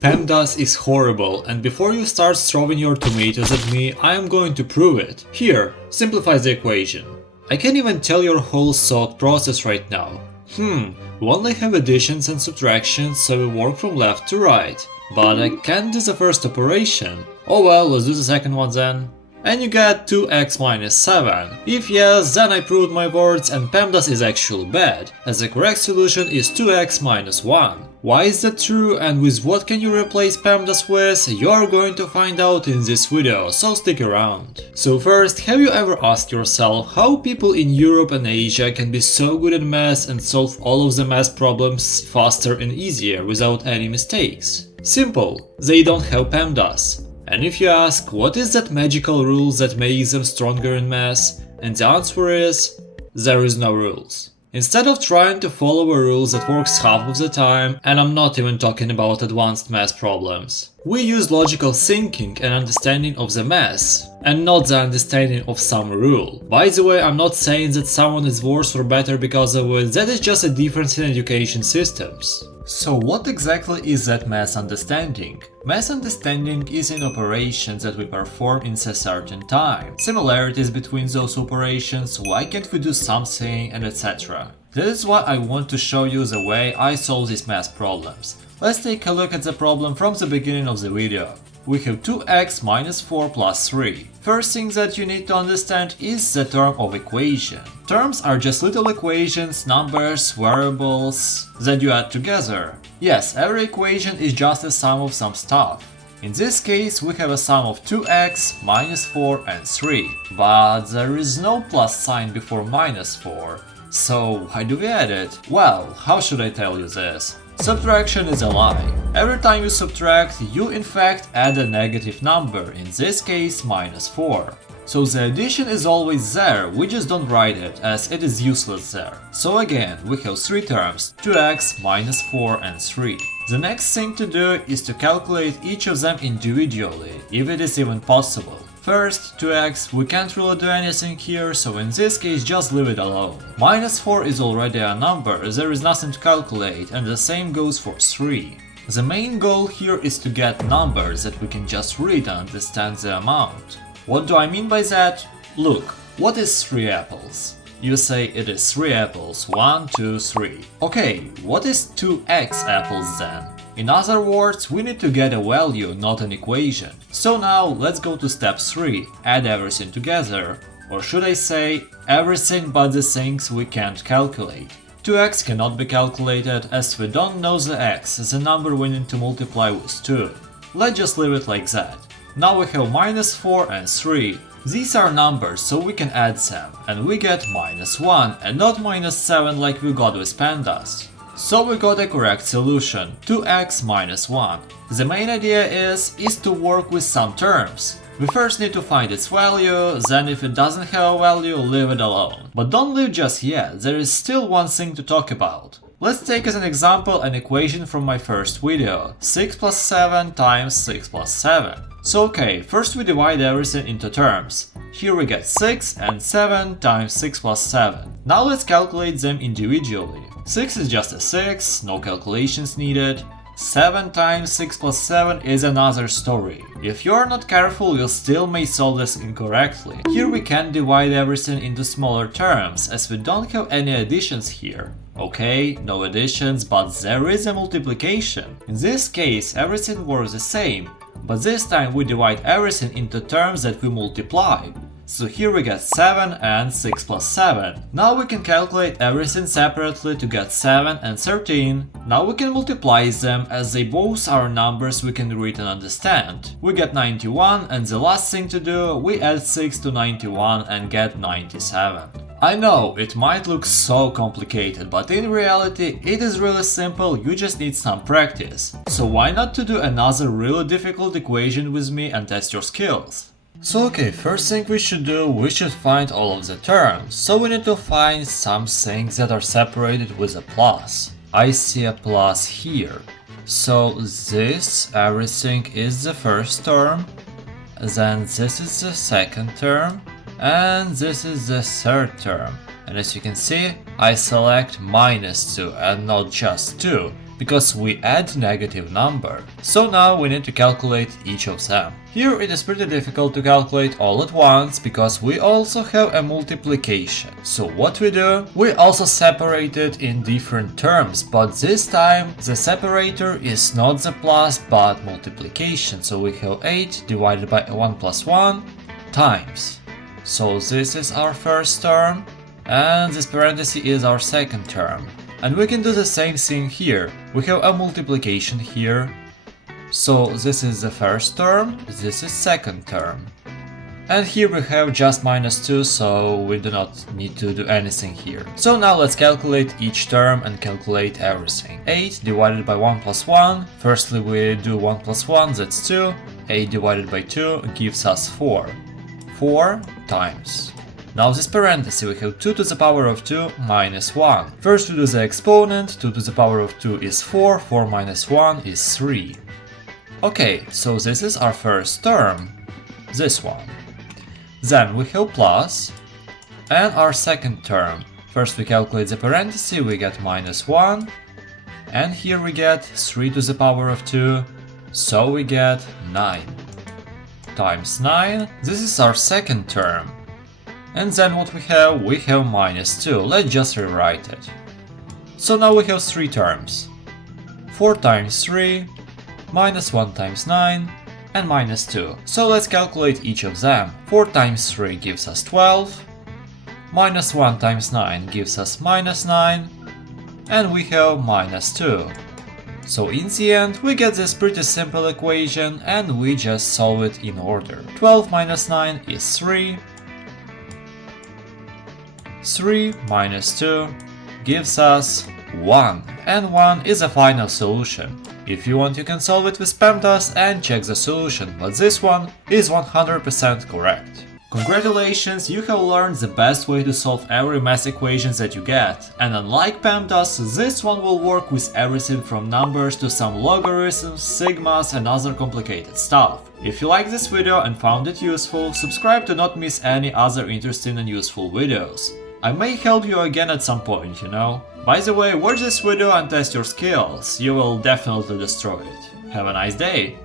PEMDAS is horrible, and before you start throwing your tomatoes at me, I am going to prove it. Here, simplify the equation. I can't even tell your whole thought process right now. We only have additions and subtractions, so we work from left to right. But I can't do the first operation. Oh well, let's do the second one then. And you get 2x minus 7. If yes, then I proved my words and PEMDAS is actually bad, as the correct solution is 2x minus 1. Why is that true and with what can you replace PEMDAS with? You are going to find out in this video, so stick around. So first, have you ever asked yourself how people in Europe and Asia can be so good at math and solve all of the math problems faster and easier without any mistakes? Simple, they don't have PEMDAS. And if you ask, what is that magical rule that makes them stronger in math? And the answer is, there is no rules. Instead of trying to follow a rule that works half of the time, and I'm not even talking about advanced math problems, we use logical thinking and understanding of the math, and not the understanding of some rule. By the way, I'm not saying that someone is worse or better because of it, that is just a difference in education systems. So what exactly is that math understanding? Math understanding is an operation that we perform in a certain time. Similarities between those operations, why can't we do something, and etc. That is why I want to show you the way I solve these math problems. Let's take a look at the problem from the beginning of the video. We have 2x minus 4 plus 3. First thing that you need to understand is the term of equation. Terms are just little equations, numbers, variables that you add together. Yes, every equation is just a sum of some stuff. In this case, we have a sum of 2x, minus 4 and 3. But there is no plus sign before minus 4. So why do we add it? Well, how should I tell you this? Subtraction is a lie. Every time you subtract, you in fact add a negative number, in this case minus 4. So the addition is always there, we just don't write it, as it is useless there. So again, we have three terms, 2x, minus 4 and 3. The next thing to do is to calculate each of them individually, if it is even possible. First, 2x, we can't really do anything here, so in this case just leave it alone. Minus 4 is already a number, there is nothing to calculate, and the same goes for 3. The main goal here is to get numbers that we can just read and understand the amount. What do I mean by that? Look, what is 3 apples? You say it is 3 apples, 1, 2, 3. Okay, what is 2x apples then? In other words, we need to get a value, not an equation. So now let's go to step 3, add everything together. Or should I say, everything but the things we can't calculate. 2x cannot be calculated as we don't know the x, the number we need to multiply with 2. Let's just leave it like that. Now we have minus 4 and 3. These are numbers, so we can add them, and we get minus 1 and not minus 7 like we got with PEMDAS. So we got a correct solution, 2x minus 1. The main idea is to work with some terms. We first need to find its value, then if it doesn't have a value, leave it alone. But don't leave just yet, there is still one thing to talk about. Let's take as an example an equation from my first video, 6 plus 7 times 6 plus 7. So okay, first we divide everything into terms. Here we get 6 and 7 times 6 plus 7. Now let's calculate them individually. 6 is just a 6, no calculations needed. 7 times 6 plus 7 is another story. If you're not careful, you still may solve this incorrectly. Here we can divide everything into smaller terms, as we don't have any additions here. Okay, no additions, but there is a multiplication. In this case, everything works the same, but this time we divide everything into terms that we multiply. So here we get 7 and 6 plus 7. Now we can calculate everything separately to get 7 and 13. Now we can multiply them, as they both are numbers we can read and understand. We get 91, and the last thing to do, we add 6 to 91 and get 97. I know, it might look so complicated, but in reality it is really simple, you just need some practice. So why not to do another really difficult equation with me and test your skills? So okay, first thing we should do, we should find all of the terms. So we need to find some things that are separated with a plus. I see a plus here. So this, everything is the first term, then this is the second term, and this is the third term. And as you can see, I select minus 2 and not just 2. because we add negative number. So now we need to calculate each of them. Here it is pretty difficult to calculate all at once because we also have a multiplication. So what we do? We also separate it in different terms, but this time the separator is not the plus but multiplication. So we have 8 divided by 1 plus 1 times. So this is our first term and this parenthesis is our second term. And we can do the same thing here. We have a multiplication here. So this is the first term, this is second term. And here we have just -2, so we do not need to do anything here. So now let's calculate each term and calculate everything. 8 divided by 1 plus 1. Firstly we do 1 plus 1, that's 2. 8 divided by 2 gives us 4. 4 times. Now this parenthesis we have 2 to the power of 2 minus 1. First we do the exponent, 2 to the power of 2 is 4, 4 minus 1 is 3. Okay, so this is our first term, this one. Then we have plus, and our second term. First we calculate the parenthesis, we get -1, and here we get 3 to the power of 2, so we get 9. Times 9, this is our second term. And then what we have -2, let's just rewrite it. So now we have 3 terms. 4 times 3, -1 times 9, and -2. So let's calculate each of them. 4 times 3 gives us 12, -1 times 9 gives us -9, and we have -2. So in the end we get this pretty simple equation and we just solve it in order. 12 minus 9 is 3, 3 minus 2 gives us 1, and 1 is a final solution. If you want you can solve it with PEMDAS and check the solution, but this one is 100% correct. Congratulations, you have learned the best way to solve every math equation that you get, and unlike PEMDAS, this one will work with everything from numbers to some logarithms, sigmas and other complicated stuff. If you like this video and found it useful, subscribe to not miss any other interesting and useful videos. I may help you again at some point, you know. By the way, watch this video and test your skills, you will definitely destroy it. Have a nice day!